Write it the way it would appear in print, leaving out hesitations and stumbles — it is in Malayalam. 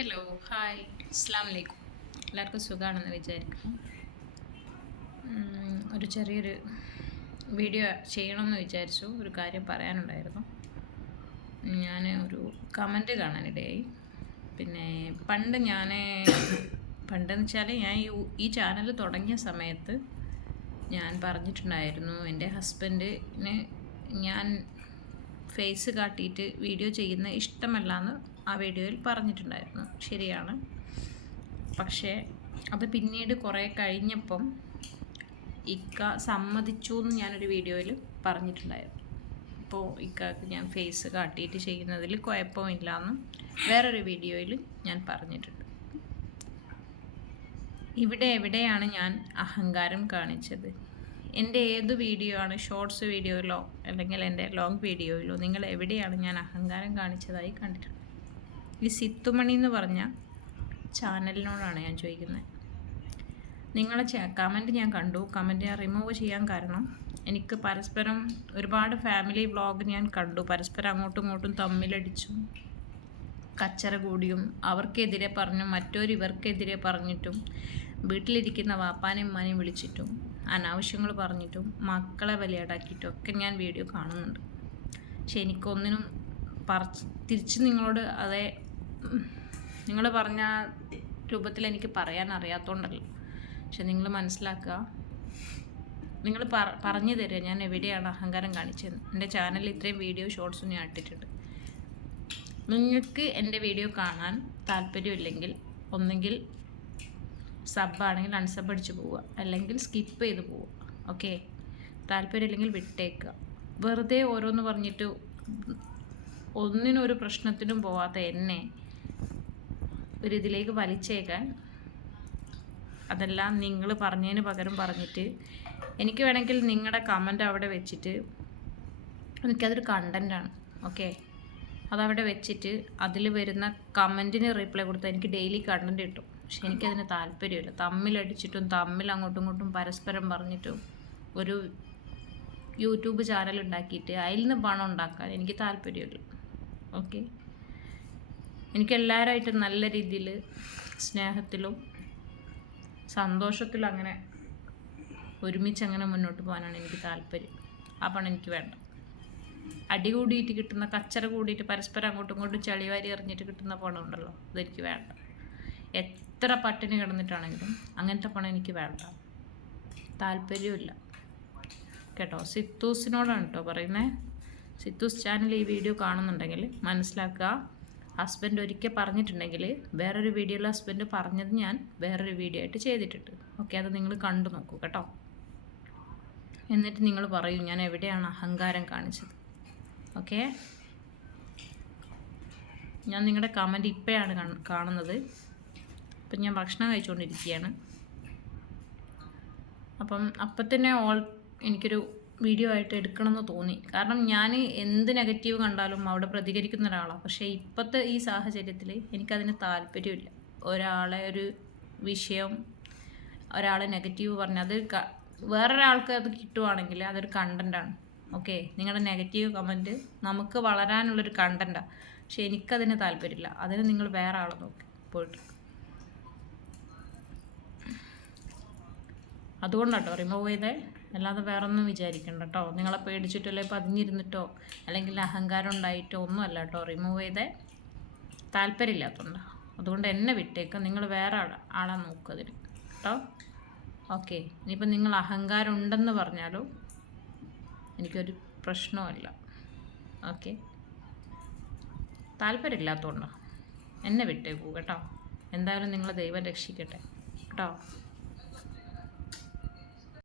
ഹലോ ഹായ് അസ്സാം വലൈക്കും. എല്ലാവർക്കും സുഖമാണെന്ന് വിചാരിക്കുന്നു. ഒരു ചെറിയൊരു വീഡിയോ ചെയ്യണമെന്ന് വിചാരിച്ചു. ഒരു കാര്യം പറയാനുണ്ടായിരുന്നു. ഞാൻ ഒരു കമൻറ്റ് കാണാനിടയായി. പിന്നെ പണ്ടെന്ന് വെച്ചാൽ ഞാൻ ഈ ചാനൽ തുടങ്ങിയ സമയത്ത് ഞാൻ പറഞ്ഞിട്ടുണ്ടായിരുന്നു, എൻ്റെ ഹസ്ബൻഡിന് ഞാൻ ഫേസ് കാട്ടിയിട്ട് വീഡിയോ ചെയ്യുന്ന ഇഷ്ടമല്ല ആ വീഡിയോയിൽ പറഞ്ഞിട്ടുണ്ടായിരുന്നു. ശരിയാണ്. പക്ഷേ അത് പിന്നീട് കുറേ കഴിഞ്ഞപ്പം ഇക്ക സമ്മതിച്ചു എന്ന് ഞാനൊരു വീഡിയോയിൽ പറഞ്ഞിട്ടുണ്ടായിരുന്നു. അപ്പോൾ ഇക്കക്ക് ഞാൻ ഫേസ് കാട്ടിയിട്ട് ചെയ്യുന്നതിൽ കുഴപ്പമില്ലെന്നും വേറൊരു വീഡിയോയിൽ ഞാൻ പറഞ്ഞിട്ടുണ്ട്. എവിടെയാണ് ഞാൻ അഹങ്കാരം കാണിച്ചത്? എൻ്റെ ഏത് വീഡിയോ ആണ്, ഷോർട്സ് വീഡിയോയിലോ അല്ലെങ്കിൽ എൻ്റെ ലോങ് വീഡിയോയിലോ നിങ്ങൾ എവിടെയാണ് ഞാൻ അഹങ്കാരം കാണിച്ചതായി കണ്ടിട്ടുള്ളത്? ഈ സിത്തുമണി എന്ന് പറഞ്ഞ ചാനലിനോടാണ് ഞാൻ ചോദിക്കുന്നത്. നിങ്ങളെ കമൻറ്റ് ഞാൻ കണ്ടു. കമൻറ്റ് ഞാൻ റിമൂവ് ചെയ്യാൻ കാരണം, എനിക്ക് പരസ്പരം ഒരുപാട് ഫാമിലി വ്ളോഗ് ഞാൻ കണ്ടു. പരസ്പരം അങ്ങോട്ടും ഇങ്ങോട്ടും തമ്മിലടിച്ചും കച്ചറ കൂടിയും അവർക്കെതിരെ പറഞ്ഞും ഇവർക്കെതിരെ പറഞ്ഞിട്ടും വീട്ടിലിരിക്കുന്ന വാപ്പാനെയും ഉമ്മാനെയും വിളിച്ചിട്ടും അനാവശ്യങ്ങൾ പറഞ്ഞിട്ടും മക്കളെ ബലിയാടാക്കിയിട്ടും ഒക്കെ ഞാൻ വീഡിയോ കാണുന്നുണ്ട്. പക്ഷെ എനിക്കൊന്നിനും തിരിച്ച് നിങ്ങളോട് നിങ്ങൾ പറഞ്ഞ രൂപത്തിൽ എനിക്ക് പറയാൻ അറിയാത്തതുകൊണ്ടല്ല. പക്ഷെ നിങ്ങൾ മനസ്സിലാക്കുക, നിങ്ങൾ പറഞ്ഞു തരിക ഞാൻ എവിടെയാണ് അഹങ്കാരം കാണിച്ചത്. എൻ്റെ ചാനലിൽ ഇത്രയും വീഡിയോ ഷോർട്സും ഞാൻ ഇട്ടിട്ടുണ്ട്. നിങ്ങൾക്ക് എൻ്റെ വീഡിയോ കാണാൻ താല്പര്യമില്ലെങ്കിൽ ഒന്നെങ്കിൽ സബ്ബാണെങ്കിൽ അൺസബ് അടിച്ച് പോവുക, അല്ലെങ്കിൽ സ്കിപ്പ് ചെയ്ത് പോവുക. ഓക്കെ, താല്പര്യമില്ലെങ്കിൽ വിട്ടേക്കുക. വെറുതെ ഓരോന്ന് പറഞ്ഞിട്ട് ഒന്നിനൊരു പ്രശ്നത്തിനും പോവാത്ത എന്നെ ഇതിലേക്ക് വലിച്ചേക്കാൻ, അതെല്ലാം നിങ്ങൾ പറഞ്ഞതിന് പകരം പറഞ്ഞിട്ട് എനിക്ക് വേണമെങ്കിൽ നിങ്ങളുടെ കമൻറ്റ് അവിടെ വെച്ചിട്ട്, എനിക്കതൊരു കണ്ടൻറ്റാണ്. ഓക്കെ, അതവിടെ വെച്ചിട്ട് അതിൽ വരുന്ന കമൻറ്റിന് റിപ്ലൈ കൊടുത്താൽ എനിക്ക് ഡെയിലി കണ്ടൻറ്റ് കിട്ടും. പക്ഷെ എനിക്കതിന് താല്പര്യമില്ല. തമ്മിലടിച്ചിട്ടും അങ്ങോട്ടും ഇങ്ങോട്ടും പരസ്പരം പറഞ്ഞിട്ടും ഒരു യൂട്യൂബ് ചാനൽ ഉണ്ടാക്കിയിട്ട് അതിൽ നിന്ന് പണം ഉണ്ടാക്കാൻ എനിക്ക് താല്പര്യമില്ല. ഓക്കെ, എനിക്കെല്ലാവരുമായിട്ടും നല്ല രീതിയിൽ സ്നേഹത്തിലും സന്തോഷത്തിലും അങ്ങനെ ഒരുമിച്ച് അങ്ങനെ മുന്നോട്ട് പോകാനാണ് എനിക്ക് താല്പര്യം. ആ പണം എനിക്ക് വേണ്ട. അടി കൂടിയിട്ട് കിട്ടുന്ന, കച്ചറ കൂടിയിട്ട് പരസ്പരം അങ്ങോട്ടും ഇങ്ങോട്ടും ചളിവാരി എറിഞ്ഞിട്ട് കിട്ടുന്ന പണം ഉണ്ടല്ലോ, അതെനിക്ക് വേണ്ട. എത്ര പട്ടിണി കിടന്നിട്ടാണെങ്കിലും അങ്ങനത്തെ പണം എനിക്ക് വേണ്ട, താല്പര്യമില്ല കേട്ടോ. സിത്തൂസിനോടാണ് കേട്ടോ പറയുന്നത്. സിത്തൂസ് ചാനൽ ഈ വീഡിയോ കാണുന്നുണ്ടെങ്കിൽ മനസ്സിലാക്കുക, ഹസ്ബൻഡ് ഒരിക്കൽ പറഞ്ഞിട്ടുണ്ടെങ്കിൽ വേറൊരു വീഡിയോയിൽ ഹസ്ബൻഡ് പറഞ്ഞത് ഞാൻ വേറൊരു വീഡിയോ ആയിട്ട് ചെയ്തിട്ടുണ്ട്. ഓക്കെ, അത് നിങ്ങൾ കണ്ടു നോക്കൂ കേട്ടോ. എന്നിട്ട് നിങ്ങൾ പറയൂ ഞാൻ എവിടെയാണ് അഹങ്കാരം കാണിച്ചത്. ഓക്കെ, ഞാൻ നിങ്ങളുടെ കമൻറ്റ് ഇപ്പോഴാണ് കാണുന്നത്. ഇപ്പം ഞാൻ ഭക്ഷണം കഴിച്ചുകൊണ്ടിരിക്കുകയാണ്. അപ്പം തന്നെ എനിക്കൊരു വീഡിയോ ആയിട്ട് എടുക്കണമെന്ന് തോന്നി. കാരണം ഞാൻ എന്ത് നെഗറ്റീവ് കണ്ടാലും അവിടെ പ്രതികരിക്കുന്ന ഒരാളാണ്. പക്ഷേ ഇപ്പോഴത്തെ ഈ സാഹചര്യത്തിൽ എനിക്കതിന് താല്പര്യമില്ല. ഒരു വിഷയം ഒരാളെ നെഗറ്റീവ് പറഞ്ഞാൽ അത് വേറൊരാൾക്ക് അത് കിട്ടുവാണെങ്കിൽ അതൊരു കണ്ടൻറ്റാണ്. ഓക്കെ, നിങ്ങളുടെ നെഗറ്റീവ് കമൻറ്റ് നമുക്ക് വളരാനുള്ളൊരു കണ്ടൻറ്റാണ്. പക്ഷെ എനിക്കതിന് താല്പര്യമില്ല. അതിന് നിങ്ങൾ വേറെ ആളെ നോക്കി പോയിട്ട്. അതുകൊണ്ടാട്ടോ റിമൂവ് ചെയ്തേ, അല്ലാതെ വേറെ ഒന്നും വിചാരിക്കണ്ട കേട്ടോ. നിങ്ങളെ പേടിച്ചിട്ടോ അല്ലെങ്കിൽ പതിഞ്ഞിരുന്നിട്ടോ അല്ലെങ്കിൽ അഹങ്കാരം ഉണ്ടായിട്ടോ ഒന്നും അല്ല കേട്ടോ റിമൂവ് ചെയ്തേ. താല്പര്യമില്ലാത്തതുകൊണ്ടാണ്. അതുകൊണ്ട് എന്നെ വിട്ടേക്ക്, നിങ്ങൾ വേറെ ആളെ നോക്കുക അതിന് കേട്ടോ. ഓക്കെ, ഇനിയിപ്പോൾ നിങ്ങൾ അഹങ്കാരം ഉണ്ടെന്ന് പറഞ്ഞാലും എനിക്കൊരു പ്രശ്നവുമില്ല. ഓക്കെ, താല്പര്യമില്ലാത്തതുകൊണ്ടാണ് എന്നെ വിട്ടേക്കൂ കേട്ടോ. എന്തായാലും നിങ്ങൾ ദൈവം രക്ഷിക്കട്ടെ കേട്ടോ.